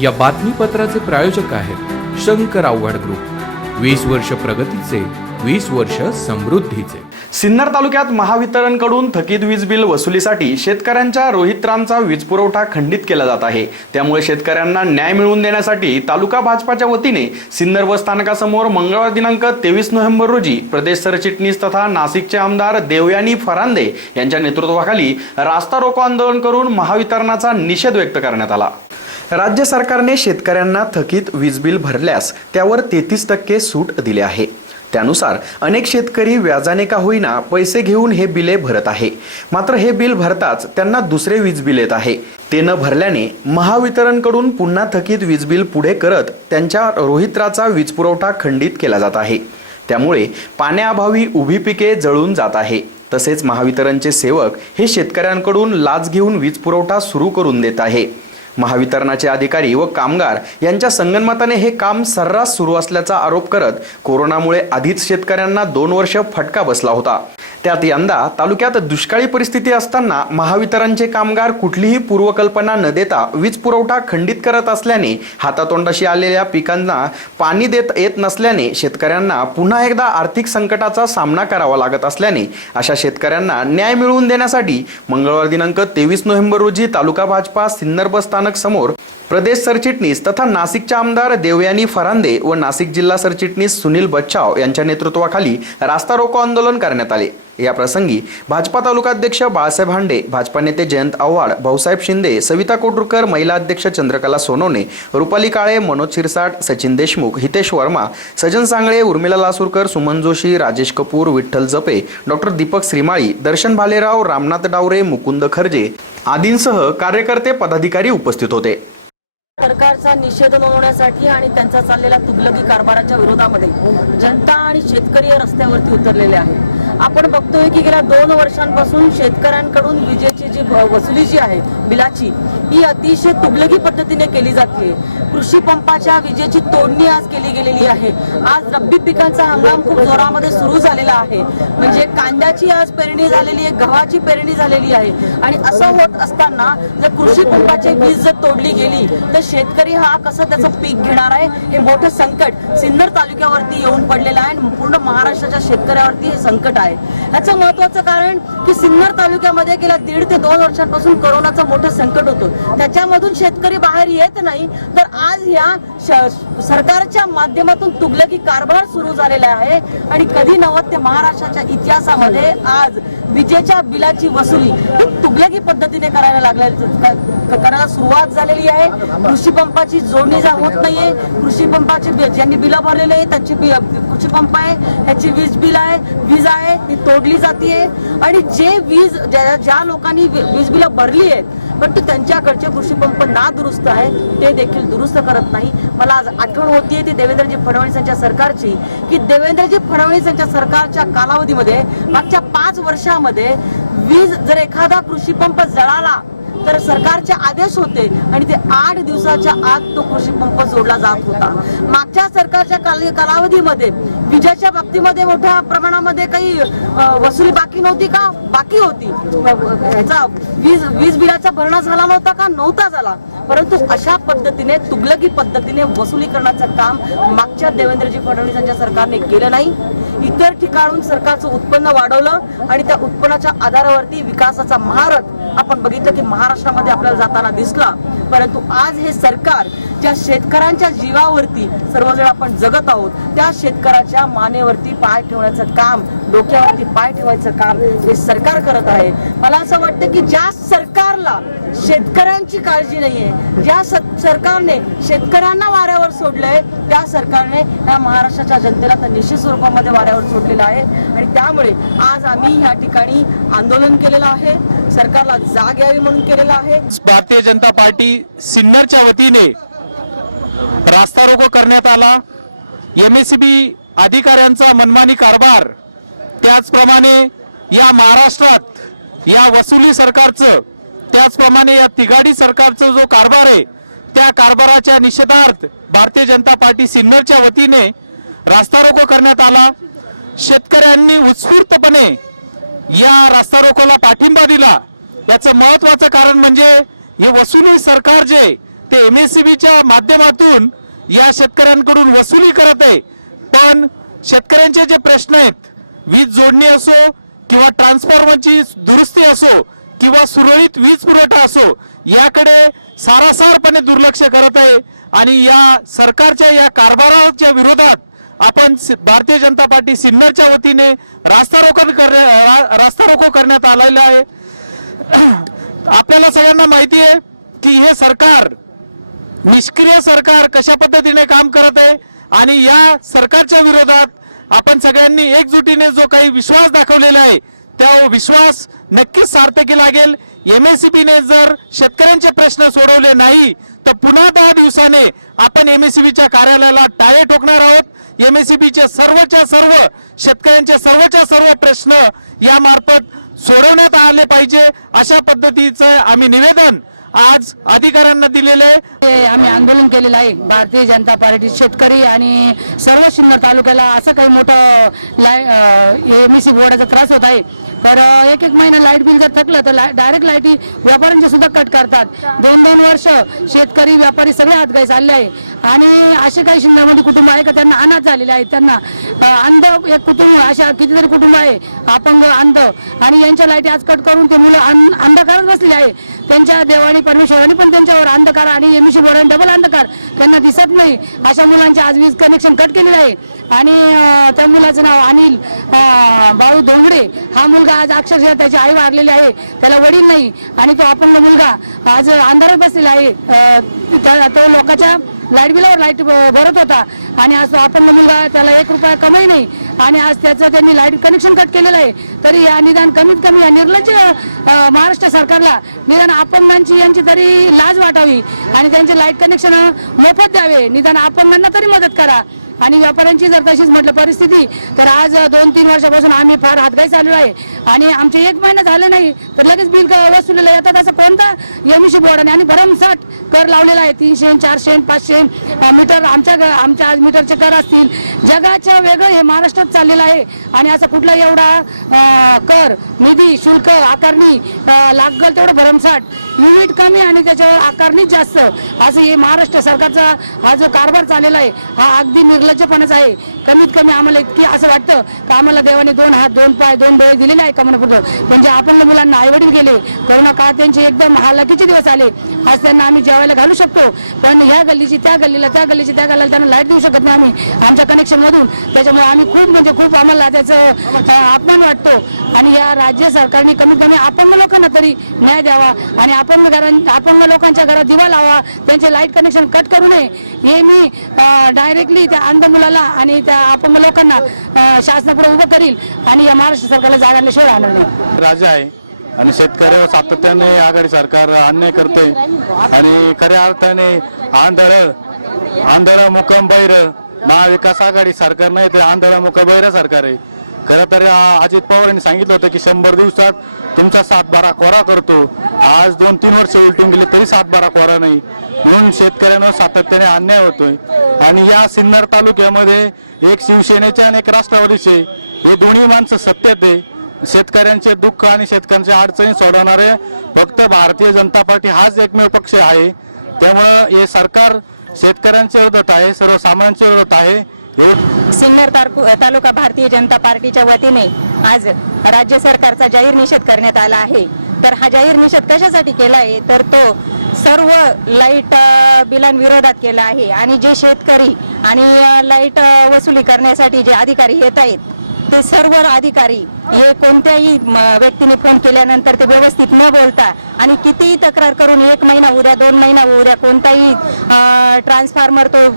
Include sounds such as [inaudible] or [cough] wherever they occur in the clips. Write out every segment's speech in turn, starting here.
या बातमीपत्राचे प्रायोजक आहेत शंकर आव्हाड ग्रुप. वीस वर्ष प्रगतीचे वीस वर्ष समृद्धीचे. सिन्नर तालुक्यात महावितरणकडून थकीत वीज बिल वसुलीसाठी शेतकऱ्यांच्या रोहित्रांचा वीज पुरवठा खंडित केला जात आहे. त्यामुळे शेतकऱ्यांना न्याय मिळवून देण्यासाठी तालुका भाजपाच्या वतीने सिन्नर बस स्थानकासमोर मंगळवार दिनांक तेवीस नोव्हेंबर रोजी प्रदेश सरचिटणीस तथा नाशिकचे आमदार देवयानी फरांदे यांच्या नेतृत्वाखाली रास्ता रोको आंदोलन करून महावितरणाचा निषेध व्यक्त करण्यात आला. राज्य सरकारने शेतकऱ्यांना थकीत वीज बिल भरल्यास त्यावर तेहतीस टक्के सूट दिली आहे. त्यानुसार अनेक शेतकरी व्याजाने का होईना पैसे घेऊन हे बिले भरत आहे. मात्र हे बिल भरताच त्यांना दुसरे वीज बिल येत आहे. ते न भरल्याने महावितरणकडून पुन्हा थकीत वीज बिल पुढे करत त्यांच्या रोहित्राचा वीज पुरवठा खंडित केला जात आहे. त्यामुळे पाण्याअभावी उभी पिके जळून जात आहे. तसेच महावितरणचे सेवक हे शेतकऱ्यांकडून लाच घेऊन वीज पुरवठा सुरू करून देत आहे. महावितरणाचे अधिकारी व कामगार यांच्या संगनमताने हे काम सर्रास सुरू असल्याचा आरोप करत कोरोनामुळे आधीच शेतकऱ्यांना दोन वर्ष फटका बसला होता. त्यात यंदा तालुक्यात दुष्काळी परिस्थिती असताना महावितरणचे कामगार कुठलीही पूर्वकल्पना न देता वीज पुरवठा खंडित करत असल्याने हातातोंडाशी आलेल्या पिकांना पाणी देत येत नसल्याने शेतकऱ्यांना पुन्हा एकदा आर्थिक संकटाचा सामना करावा लागत असल्याने अशा शेतकऱ्यांना न्याय मिळवून देण्यासाठी मंगळवार दिनांक तेवीस नोव्हेंबर रोजी तालुका भाजपा सिन्नर बस स्थानक समोर प्रदेश सरचिटणीस तथा नाशिकचे आमदार देवयानी फरांदे व नाशिक जिल्हा सरचिटणीस सुनील बच्चाव यांच्या नेतृत्वाखाली रास्ता रोको आंदोलन करण्यात आले. या प्रसंगी भाजपा तालुका अध्यक्ष बाळासाहेब हांडे भाजपा नेते जयंत आव्हाड भाऊसाहेब शिंदे सविता कोटुरकर महिला अध्यक्ष चंद्रकला सोनवणे रुपाली काळे मनोज शिरसाट सचिन देशमुख हितेश वर्मा सजन सांगळे उर्मिला लासूरकर सुमन जोशी राजेश कपूर विठ्ठल जपे डॉक्टर दीपक श्रीमाळी दर्शन भालेराव रामनाथ डावरे मुकुंद खर्जे आदींसह कार्यकर्ते पदाधिकारी उपस्थित होते. सरकारचा निषेध नोंदवण्यासाठी आणि त्यांचा चाललेला तुगलकी कारभाराच्या विरोधामध्ये जनता आणि शेतकरी या रस्त्यावरती उतरलेले आहे आपण बघतोय की गेल्या दोन वर्षांपासून शेतकऱ्यांकडून विजेची जी वसुली जी आहे बिलाची ही अतिशय तुगलकी पद्धतीने केली जाते. कृषी पंपाच्या विजेची तोडणी आज केली गेलेली आहे. आज रब्बी पिकांचा हंगाम खूप जोरामध्ये सुरू झालेला आहे. म्हणजे कांद्याची आज पेरणी झालेली आहे गव्हाची पेरणी झालेली आहे. आणि असं होत असताना जर कृषी पंपाची वीज जर तोडली गेली तर शेतकरी हा कसं त्याचं पीक घेणार आहे? हे मोठं संकट सिन्नर तालुक्यावरती येऊन पडलेलं आहे आणि पूर्ण महाराष्ट्राच्या शेतकऱ्यावरती हे संकट आहे. ह्याचं महत्वाचं कारण की सिन्नर तालुक्यामध्ये गेल्या दीड ते दोन वर्षांपासून कोरोनाचं मोठं संकट होतं. त्याच्यामधून शेतकरी बाहेर येत नाही. तर आज या सरकारच्या माध्यमातून तुगलकी कारभार सुरू झालेला आहे. आणि कधी नव्हत ते महाराष्ट्राच्या इतिहासामध्ये आज विजेच्या बिलाची वसुली ही तुगलकी पद्धतीने करायला लागल्या करायला सुरुवात झालेली आहे. कृषी पंपाची जोडणी जा होत नाहीये. कृषी पंपाचे ज्यांनी बिलं भरलेले आहे त्यांची कृषी पंप आहे त्याची वीज बिल आहे वीज आहे ती तोडली जाते आणि जे वीज ज्या ज्या लोकांनी वीज बिलं भरली आहेत परंतु त्यांच्याकडचे कृषीपंप ना दुरुस्त आहे ते देखील दुरुस्त करत नाही. मला आज आठवण होतीये ती देवेंद्रजी फडणवीस यांच्या सरकारची की देवेंद्रजी फडणवीस यांच्या सरकारच्या कालावधीमध्ये मागच्या पाच वर्षामध्ये वीज जर एखादा कृषीपंप जळाला तर सरकारचे आदेश होते आणि ते आठ दिवसाच्या आत तो कृषी पंप जोडला जात होता. मागच्या सरकारच्या काल कालावधीमध्ये विजेच्या बाबतीमध्ये मोठ्या प्रमाणामध्ये काही वसुली बाकी नव्हती का? बाकी होती. ह्याचा वीज वीज बिलाचा भरणा झाला नव्हता का? नव्हता झाला. परंतु अशा पद्धतीने तुगलकी पद्धतीने वसुली करण्याचं काम मागच्या देवेंद्रजी फडणवीस यांच्या सरकारने केलं नाही. इतर ठिकाणून सरकारचं उत्पन्न वाढवलं आणि त्या उत्पन्नाच्या आधारावरती विकासाचा महारथ आपण बघितलं की महाराष्ट्रामध्ये आपल्याला जाताना दिसला. परंतु आज हे सरकार ज्या शेतकऱ्यांच्या जीवावरती सर्वजण आपण जगत आहोत त्या शेतकऱ्याच्या मानेवरती पाय ठेवण्याचं काम डोक्यावरती पाय ठेवायचं काम हे सरकार करत आहे. मला असं वाटतं की ज्या सरकारला शेतकऱ्यांची काळजी नाहीये ज्या सरकारने शेतकऱ्यांना वाऱ्यावर सोडलंय त्या सरकारने या महाराष्ट्राच्या जनतेला तर निश्चित स्वरूपामध्ये वाऱ्यावर सोडलेलं आहे. आणि त्यामुळे आज आम्ही ह्या ठिकाणी आंदोलन केलेलं आहे सरकारला जाग यावी म्हणून केलेलं आहे. भारतीय जनता पार्टी सिन्नरच्या वतीने रास्ता रोको करण्यात आला. एम एस सी बी अधिकाऱ्यांचा मनमानी कारभार त्याचप्रमाणे या महाराष्ट्रात या वसुली सरकारचं त्याचप्रमाणे या तिगाडी सरकारचं जो कारभार आहे त्या कारभाराच्या निषेधार्थ भारतीय जनता पार्टी सिन्नरच्या वतीने रास्ता रोको करण्यात आला. शेतकऱ्यांनी उत्स्फूर्तपणे या रास्ता रोकोला पाठिंबा दिला. याचं महत्वाचं कारण म्हणजे हे वसुली सरकार जे ते एम एस सी बीच्या माध्यमातून या शेतकऱ्यांकडून वसुली करत आहे. पण शेतकऱ्यांचे जे प्रश्न आहेत वीज जोडणी असो किंवा ट्रान्सफॉर्मरची दुरुस्ती असो किंवा सुरळीत वीज पुरवठा असो याकडे सारासारपणे दुर्लक्ष करत आहे आणि या सरकारच्या या कारभाराच्या विरोधात आपण भारतीय जनता पार्टी सिन्नरच्या वतीने रास्ता रोको रा- रास्ता रोको करण्यात आलेला आहे. [clears throat] आपल्याला सगळ्यांना माहिती आहे की हे सरकार निष्क्रिय सरकार कशा पद्धतीने काम करत आहे आणि या सरकारच्या विरोधात आपण सगळ्यांनी एकजुटीने जो काही विश्वास दाखवलेला आहे त्या विश्वास नक्कीच सार्थकी लागेल. एम एस सी बीने जर शेतकऱ्यांचे प्रश्न सोडवले नाही तर पुन्हा दहा दिवसाने आपण एम एस सी बीच्या कार्यालयाला टाळे ठोकणार आहोत. एम एस सी बीचे सर्वच्या सर्व शेतकऱ्यांचे सर्वच्या सर्व प्रश्न यामार्फत सोडवण्यात आले पाहिजे. अशा पद्धतीचं आम्ही निवेदन आज अधिकाऱ्यांना दिलेलं आहे आम्ही आंदोलन केलेलं आहे. भारतीय जनता पार्टी शेतकरी आणि सर्व सिन्नर तालुक्याला असं काही मोठं लाय एम सी बोर्डाचा त्रास होत आहे. तर एक एक महिना लाइट बिल जर थकलं तर डायरेक्ट लाईटी व्यापाऱ्यांचे सुद्धा कट करतात. दोन दोन वर्ष शेतकरी व्यापारी सगळे हातगाई चालले आहे. आणि असे काही सिन्नरमध्ये कुटुंब आहे का? त्यांना अनाथ झालेले आहेत. त्यांना अंध एक कुटुंब अशा कितीतरी कुटुंब आहे अपंग अंध. आणि यांच्या लाईटी आज कट करून ते मुलं अंधकारच बसलेले आहे. त्यांच्या देवाने परमेश्वराने पण त्यांच्यावर अंधकार आणि एमईसी बोर्डाने डबल अंधकार त्यांना दिसत नाही. अशा मुलांचे आज वीज कनेक्शन कट केलेले आहे. आणि त्या मुलाचं नाव अनिल बाळू धोंगडे. हा मुलगा आज अक्षरशः त्याची आई वारलेली आहे. त्याला वडील नाही. आणि तो अपंग मुलगा आज अंधारात बसलेला आहे. त्या- तो लोकांच्या लाइट बिलावर लाइट भरत होता. आणि आज तो अपंग मुलगा त्याला एक रुपया कमाई नाही. आणि आज त्याचं त्यांनी लाइट कनेक्शन कट केलेलं आहे. तरी या निदान कमीत कमी या निर्लज्ज महाराष्ट्र सरकारला निदान अपंगांची यांची तरी लाज वाटावी. आणि त्यांचे लाइट कनेक्शन मोफत द्यावे. निदान अपंगांना तरी मदत करा. आणि व्यापाऱ्यांची जर तशीच म्हटलं परिस्थिती तर आज दोन तीन वर्षापासून आम्ही फार हातगाई चालू आहे. आणि आमचे एक महिना झाले नाही तर लगेच बिल क- वसुलीला येतात असं कोणता एमईसी बोर्डाने आणि भरमसाठ कर लावलेला आहे. तीनशे चारशे पाचशे मीटर आमच्या आमच्या आज मीटरचे कर असतील. जगाच्या वेगळं हे महाराष्ट्रात चाललेलं आहे. आणि असं कुठला एवढा कर निधी शुल्क आकारणी लागल तेवढं भरमसाठ. युनिट कमी आणि त्याच्यावर आकारणीच जास्त. असं हे महाराष्ट्र सरकारचा हा जो कारभार चाललेला आहे हा अगदी निर्लज्जपणाचा आहे. कमीत कमी आम्हाला इतकी असं वाटतं का आम्हाला देवाने दोन हात दोन पाय दोन डोळे दिलेले आहे कमनापुरतं पण जे अपंग मुलांना आईवडील गेले करोना काळात त्यांचे एकदम हालाकीचे दिवस आले. आज त्यांना आम्ही जेवायला घालू शकतो पण ह्या गल्लीची त्या गल्लीला त्या गल्लीची त्या गल्लीला त्यांना लाइट देऊ शकत नाही आम्ही. आमच्या कनेक्शनमधून त्याच्यामुळे आम्ही खूप म्हणजे खूप आम्हाला त्याचं अपमान वाटतो. आणि या राज्य सरकारने कमीत कमी अपंग लोकांना तरी न्याय द्यावा आणि अपंग घरां अपंग लोकांच्या घरात दिवा लावा त्यांचे लाइट कनेक्शन कट करू नये. हे मी डायरेक्टली त्या अंध मुलाला आणि त्या अपंग लोकांना शासनापुढे उभं करील आणि या महाराष्ट्र सरकारला जागा आणल्याशिवाय राहणार नाही. राजा आहे आणि शेतकऱ्यावर सातत्याने आघाडी सरकार अन्याय करते आणि खऱ्या अर्थाने आंधळ आंधळ मुकम बैर महाविकास आघाडी सरकार नाही ते आंधळ मुकम बैर सरकार आहे. खरं तर अजित पवार यांनी सांगितलं होतं की शंभर दिवसात तुमचा सातबारा कोरा करतो. आज दोन तीन वर्ष उलटून गेले तरी सातबारा कोरा नाही. म्हणून शेतकऱ्यांवर सातत्याने अन्याय होतोय. आणि या सिन्नर तालुक्यामध्ये एक शिवसेनेचे आणि एक राष्ट्रवादीचे हे दोन्ही माणसं सत्यात आहे. शेतकऱ्यांचे दुःख आणि शेतकऱ्यांच्या अडचणी सोडवणारे फक्त भारतीय जनता पार्टी हाच एकमेव पक्ष आहे. त्यामुळं हे सरकार शेतकऱ्यांच्या विरोधात आहे सर्वसामान्यांच्या विरोधात आहे. एवढं सिन्नर तारकु तालुका भारतीय जनता पार्टीच्या वतीने आज राज्य सरकारचा जाहीर निषेध करण्यात आला आहे. तर हा जाहीर निषेध कशासाठी केला आहे? तर तो सर्व लाइट बिलांविरोधात केला आहे. आणि जे शेतकरी आणि लाइट वसुली करण्यासाठी जे अधिकारी येत आहेत ते सर्व अधिकारी हे कोणत्याही म, व्यक्तीने फोन केल्यानंतर ते व्यवस्थित न बोलता आणि कितीही तक्रार करून एक महिना उद्या दोन महिना उद्या कोणताही ट्रान्सफॉर्मर तो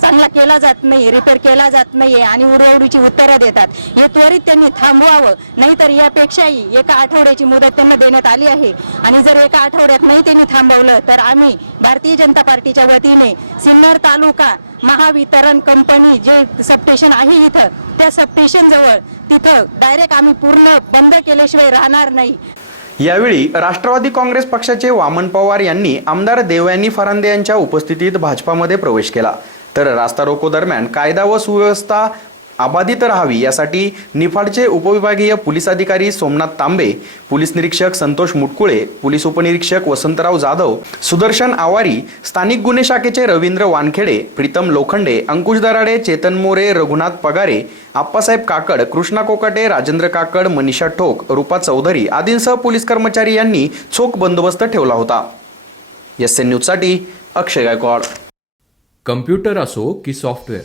चांगला केला जात नाही रिपेअर केला जात नाही आणि उडवडीची उत्तरं देतात. हे त्वरित त्यांनी थांबवावं नाहीतर यापेक्षाही एका आठवड्याची मुदत त्यांना देण्यात आली आहे. आणि जर एका आठवड्यात नाही त्यांनी थांबवलं तर आम्ही भारतीय जनता पार्टीच्या वतीने सिन्नर तालुका महावितरण कंपनी जे सबस्टेशन आहे इथं त्या सबस्टेशनजवळ तिथं डायरेक्ट आम्ही पूर्ण बंद केल्याशिवाय राहणार नाही. यावेळी राष्ट्रवादी काँग्रेस पक्षाचे वामन पवार यांनी आमदार देवयानी फरांदे यांच्या उपस्थितीत भाजपामध्ये प्रवेश केला. तर रास्ता रोको दरम्यान कायदा व सुव्यवस्था अबाधित राहावी यासाठी निफाडचे उपविभागीय पोलीस अधिकारी सोमनाथ तांबे पोलीस निरीक्षक संतोष मुटकुळे पोलीस उपनिरीक्षक वसंतराव जाधव सुदर्शन आवारी स्थानिक गुन्हे शाखेचे रवींद्र वानखेडे प्रीतम लोखंडे अंकुश दराडे चेतन मोरे रघुनाथ पगारे आप्पासाहेब काकड कृष्णा कोकाटे राजेंद्र काकड मनीषा ठोक रूपा चौधरी आदींसह पोलीस कर्मचारी यांनी चोख बंदोबस्त ठेवला होता. एस एन न्यूजसाठी अक्षय गायकवाड. कम्प्युटर असो की सॉफ्टवेअर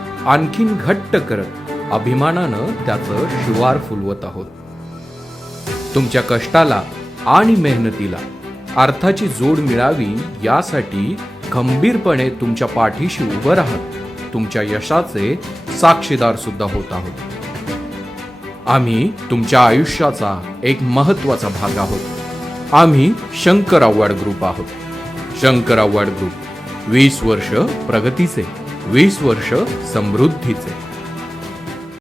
आणखीन घट्ट करत अभिमानानं त्याचं शिवार फुलवत आहोत. तुमच्या कष्टाला आणि मेहनतीला अर्थाची जोड मिळावी यासाठी खंबीरपणे तुमच्या पाठीशी उभं राहत तुमच्या यशाचे साक्षीदार सुद्धा होत आहोत. आम्ही तुमच्या आयुष्याचा एक महत्त्वाचा भाग आहोत. आम्ही शंकर आव्हाड ग्रुप आहोत. शंकर आव्हाड ग्रुप वीस वर्ष प्रगतीचे. वीस वर्ष समृद्धीचे.